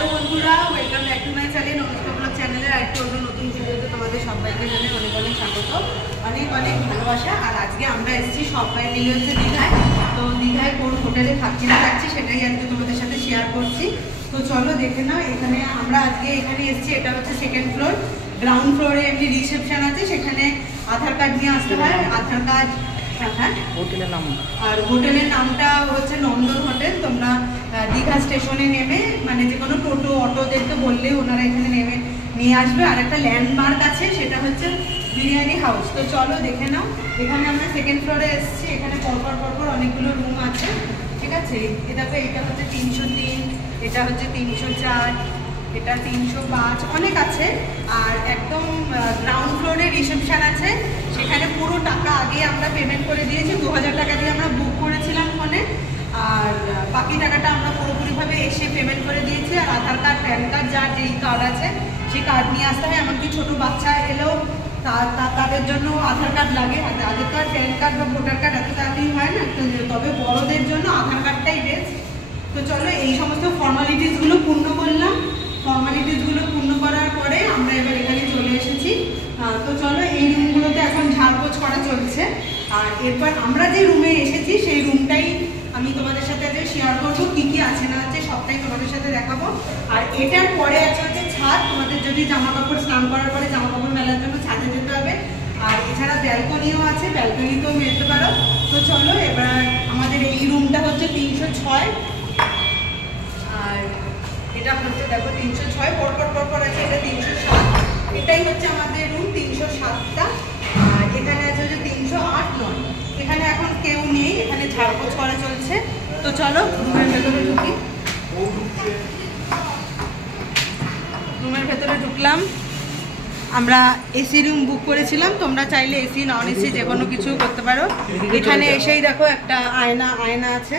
Hello বন্ধুরা, welcome back to my channel. Anushka blog চ্যানেলের আরেকটি অন্য নতুন ভিডিওতে তোমাদের সবাইকে জানাই অনেক অনেক স্বাগত, অনেক অনেক ভালোবাসা। আর আজকে আমরা এসেছি সবাই মিলে হচ্ছে দীঘায়। তো দীঘায় কোন হোটেলে থাকছি না থাকছি সেটাই আজকে তোমাদের সাথে শেয়ার করছি। তো চলো দেখে নাও। এখানে আমরা আজকে এখানে এসেছি, এটা হচ্ছে সেকেন্ড ফ্লোর। গ্রাউন্ড ফ্লোরে এমনি রিসেপশন আছে, সেখানে আধার কার্ড নিয়ে আসতে হয়। আধার কার্ড, হ্যাঁ, হোটেলের নাম, আর হোটেলের নামটা হচ্ছে নন্দন হোটেল। তোমরা দীঘা স্টেশনে নেমে মানে যে কোনো টোটো অটোদেরকে বললে ওনারা এখানে নেমে নিয়ে আসবে। আর একটা ল্যান্ডমার্ক আছে, সেটা হচ্ছে বিরিয়ানি হাউস। তো চলো দেখে নাও। এখানে আমরা সেকেন্ড ফ্লোরে এসেছি। এখানে পরপর পরপর অনেকগুলো রুম আছে, ঠিক আছে। এটা হচ্ছে 303, এটা হচ্ছে 304, এটা 305, অনেক আছে। আর একদম গ্রাউন্ড ফ্লোরে রিসেপশন আছে, সেখানে পুরো টাকা আগে আমরা পেমেন্ট করে দিয়েছি। 2000 টাকা দিয়ে আমরা বুক করেছিলাম ফোনে, আর বাকি টাকাটা আমরা পুরোপুরিভাবে এসে পেমেন্ট করে দিয়েছি। আর আধার কার্ড, প্যান কার্ড, যার যেই কার্ড আছে সেই কার্ড নিয়ে আসতে হয়। এমনকি ছোটো বাচ্চা এলেও তাদের জন্য আধার কার্ড লাগে। তাদের তো আর প্যান কার্ড বা ভোটার কার্ড এত তাড়াতাড়ি হয় না, তবে বড়দের জন্য আধার কার্ডটাই বেস্ট। তো চলো এই সমস্ত ফর্মালিটিসগুলো পূর্ণ করলাম। ফর্মালিটিসগুলো পূর্ণ করার পরে আমরা এবার এখানে চলে এসেছি। তো চলো এই রুমগুলোতে এখন ঝাড়পোছ করা চলছে। আর এরপর আমরা যে রুমে এসেছি সেই রুমটাই আমি তোমাদের সাথে আজকে শেয়ার করবো। কী কী আছে না আছে সবটাই তোমাদের সাথে দেখাবো। আর এটার পরে আছে হচ্ছে ছাদ। তোমাদের যদি জামা কাপড় স্নান করার পরে জামা কাপড় মেলার জন্য ছাদে যেতে হবে। আর এছাড়া ব্যালকনিও আছে, ব্যালকনিতেও মেলতে পারো। তো চলো এবার আমাদের এই রুমটা হচ্ছে 306। আর এটা হচ্ছে দেখো 306 পরপর আছে, এটা 307। এটাই হচ্ছে আমাদের রুম 307টা। আর এখানে আছে হচ্ছে 308, 9। এখানে এখন কেউ নেই, এখানে ঝাড়পোছ করা চলছে। তো চলো রুমের ভেতরে ঢুকি। রুমের ভেতরে ঢুকলাম। আমরা এসি রুম বুক করেছিলাম, তোমরা চাইলে এসি নন এসি যে কোনো কিছু করতে পারো। এখানে এসেই দেখো একটা আয়না আছে।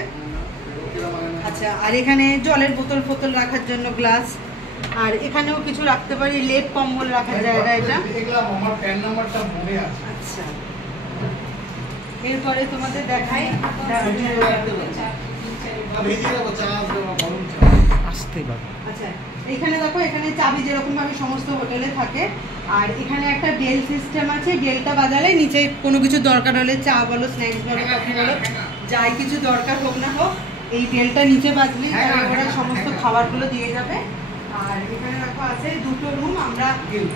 আচ্ছা, আর এখানে জলের বোতল রাখার জন্য গ্লাস। আর এখানেও কিছু রাখতে পারি, লেপ কম্বল রাখার জায়গা এটা। আচ্ছা, এরপরে তোমাদের দেখাই। আচ্ছা, এখানে দেখো, এখানে চাবি যেরকম ভাবে সমস্ত হোটেলে থাকে। আর এখানে একটা বেল সিস্টেম আছে, বেলটা বাজালে নিচে কোনো কিছু দরকার হলে, চা বলো, স্ন্যাক্স বলো, কফি বলো, যাই কিছু দরকার হোক না হোক, এই বেলটা নিচে বাজলে ওরা সমস্ত খাবারগুলো দিয়ে যাবে। আর এখানে দেখো আছে দুটো রুম, আমরা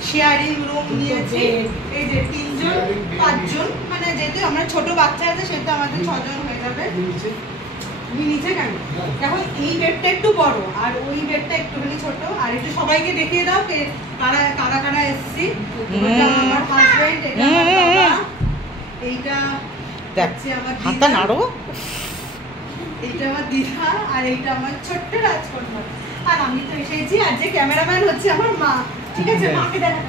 শেয়ারিং রুম নিয়েছি। এই যে 3 জন 5 জন, মানে যেহেতু আমরা ছোট বাচ্চা আছে সেহেতু আমাদের 6 জন হয়ে যাবে। নিচে কেন? এখন এই বেডটা একটু বড় আর ওই বেডটা একটুখানি ছোট। আর একটু সবাইকে দেখিয়ে দাও কারা কারা এসছি। আমার হাজবেন্ড, এটা আমার বাবা, এইটা দেখছি আমার দিদা, এইটা আমার দিদা, আর এইটা আমার ছোট্ট রাজকন্যা। আর আমি তো এসেছি, আর যে ক্যামেরাম্যান হচ্ছে আমার মা, ঠিক আছে। মাকে দেখো।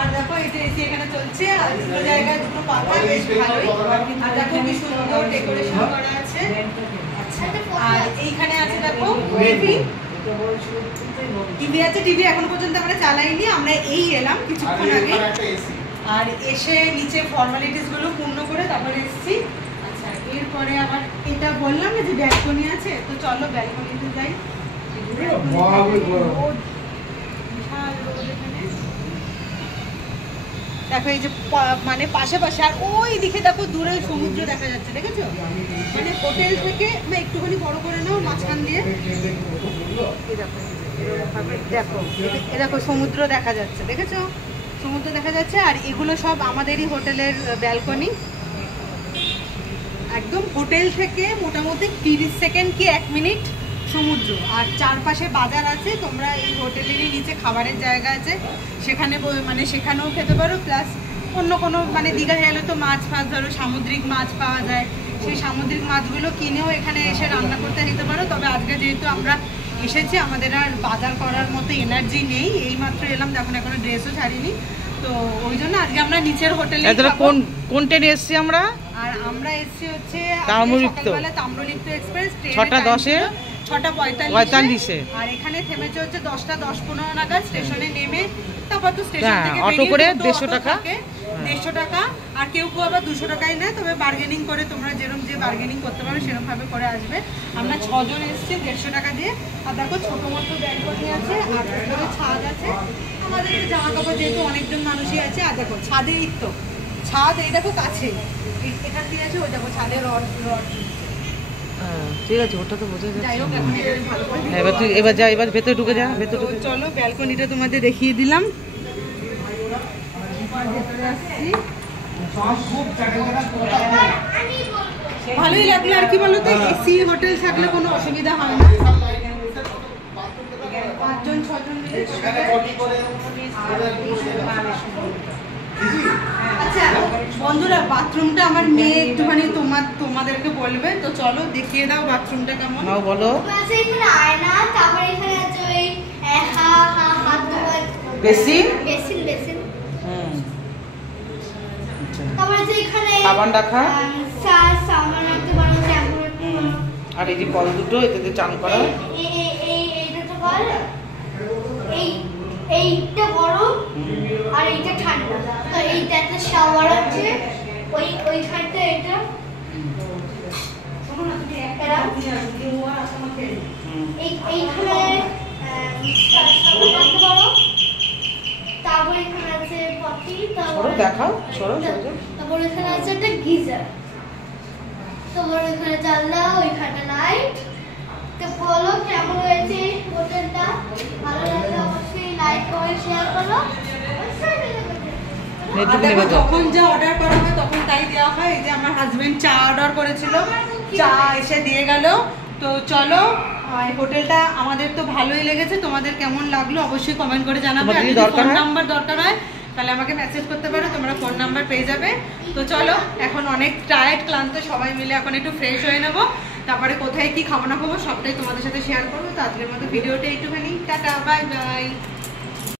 আর দেখো এই যে এসি এখানে চলছে, আর দুটো জায়গায় দুটো পাখা, বেশ ভালোই। আর দেখো কি সুন্দর ডেকোরেশন করা আছে। আর এইখানে আছে দেখো টিভি আছে। টিভি এখন পর্যন্ত আমরা চালাইনি, আমরা এই এলাম কিছুক্ষণ আগে। আর এসে নিচে ফর্মালিটিস গুলো পূর্ণ করে তারপরে এসেছি। আচ্ছা, এরপরে আবার এটা বললাম না যে ব্যালকনি আছে। তো চলো ব্যালকনিতে যাই। দেখো এই যে মানে পাশে আর ওই দিকে দেখো দূরে সমুদ্র দেখা যাচ্ছে, দেখেছো? মানে হোটেল থেকে একটুখানি বড় করে নাও মাঝখান দিয়ে, দেখো দেখো সমুদ্র দেখা যাচ্ছে, দেখেছো? সমুদ্র দেখা যাচ্ছে। আর এগুলো সব আমাদেরই হোটেলের ব্যালকনি। একদম হোটেল থেকে মোটামুটি 30 সেকেন্ড কি 1 মিনিট সমুদ্র। আর চারপাশে বাজার আছে। তোমরা এই হোটেলেরই নিচে খাবারের জায়গা আছে, সেখানে মানে সেখানেও খেতে পারো। প্লাস অন্য কোনো মানে দীঘা গেলে তো মাছ ধরো সামুদ্রিক মাছ পাওয়া যায়, সেই সামুদ্রিক মাছগুলো কিনেও এখানে এসে রান্না করতে দিতে পারো। তবে আজকে যেহেতু আমরা এসেছি, আমাদের আর বাজার করার মতো এনার্জি নেই, এইমাত্র এলাম, এখন এখনো ড্রেসও ছাড়িনি। তো ওই জন্য আজকে আমরা নিচের হোটেলে। কোন ট্রেনে এসেছি আমরা? আর আমরা এসেছি হচ্ছে তাম্রলিপ্ত এক্সপ্রেস, 6টা 10-এ 6:45 আর এখানে থেমেছে হচ্ছে 10:10-15 নাগাদ স্টেশনে নেমে। তারপর তো স্টেশন থেকে অটো করে 150 টাকা, 150 টাকা। আর কেউ কেউ আবার 200 টাকাই নেয়, তবে বার্গেনিং করে তোমরা যেরকম যে বার্গেনিং করতে পারো সেরকম ভাবে করে আসবে। আমরা 6 জন এসেছি 150 টাকা দিয়ে। আর দেখো ছোট মতো ব্যালকনি আছে, আর উপরে ছাদ আছে। আমাদের জামা কাপড় যেহেতু অনেকজন মানুষই আছে। আর দেখো ছাদেই তো ছাদ, এই দেখো কাছে এখান দিয়ে আছে, ওই দেখো ছাদে রড। ঠিক আছে, ওটা তো বোঝা যাচ্ছে। যাই হোক এখন এটা ভালো করে এবার তুই এবার যা, এবার ভেতরে ঢুকে যা, ভেতরে ঢুকে। চলো ব্যালকনিটা তোমাদের দেখিয়ে দিলাম। ভেতরে আসছি, ভালোই লাগলো। আর কি বলো তো, এসি হোটেল থাকলে কোনো অসুবিধা হয় না। 5-6 জন মিলে। আচ্ছা বন্ধুরা, বাথরুমটা আমার মেয়ে একটুখানি তোমাদেরকে বলবে, তো চলো দেখিয়ে দাও বাথরুমটা কেমন। নাও বলো। এখানে আয়না, তারপরে এখানে আছে ওই হাত ধোয়ার বেসিন। তারপরে আছে এখানে সাবান রাখা, সাবান রাখতে পারো, শ্যাম্পু রাখতে পারো। আর এই যে কল দুটো, এতে চান করা। এইটা তো কল, এইটা গরম আর এইটা ঠান্ডা। তো এইটা একটা শাওয়ার আছে, ওইখানটা এটা এইখানে রাখতে পারো। তারপর এখানে আছে পটি, দেখাও, সরো। তারপর এখানে আছে একটা গিজার, তারপর এখানে জানলা, ওইখানটা লাইট। তো বলো কেমন হয়েছে হোটেলটা? ভালো লাগলে অবশ্যই লাইক করে শেয়ার করো। যখন যা অর্ডার করা হয় তখন তাই দেওয়া হয়। এই যে আমার হাজবেন্ড চা অর্ডার করেছিল, চা এসে দিয়ে গেল। তো চলো, এই হোটেলটা আমাদের তো ভালোই লেগেছে। তোমাদের কেমন লাগলো অবশ্যই কমেন্ট করে জানাবে। আর যদি ফোন নাম্বার দরকার হয় তাহলে আমাকে মেসেজ করতে পারো, তোমরা ফোন নাম্বার পেয়ে যাবে। তো চলো, এখন অনেক টায়ার্ড ক্লান্ত সবাই মিলে এখন একটু ফ্রেশ হয়ে নেবো, তারপরে কোথায় কি খাবো না খাবো সবটাই তোমাদের সাথে শেয়ার করবো। তো আজকের মতো ভিডিওটা একটুখানি টাটা, বাই বাই।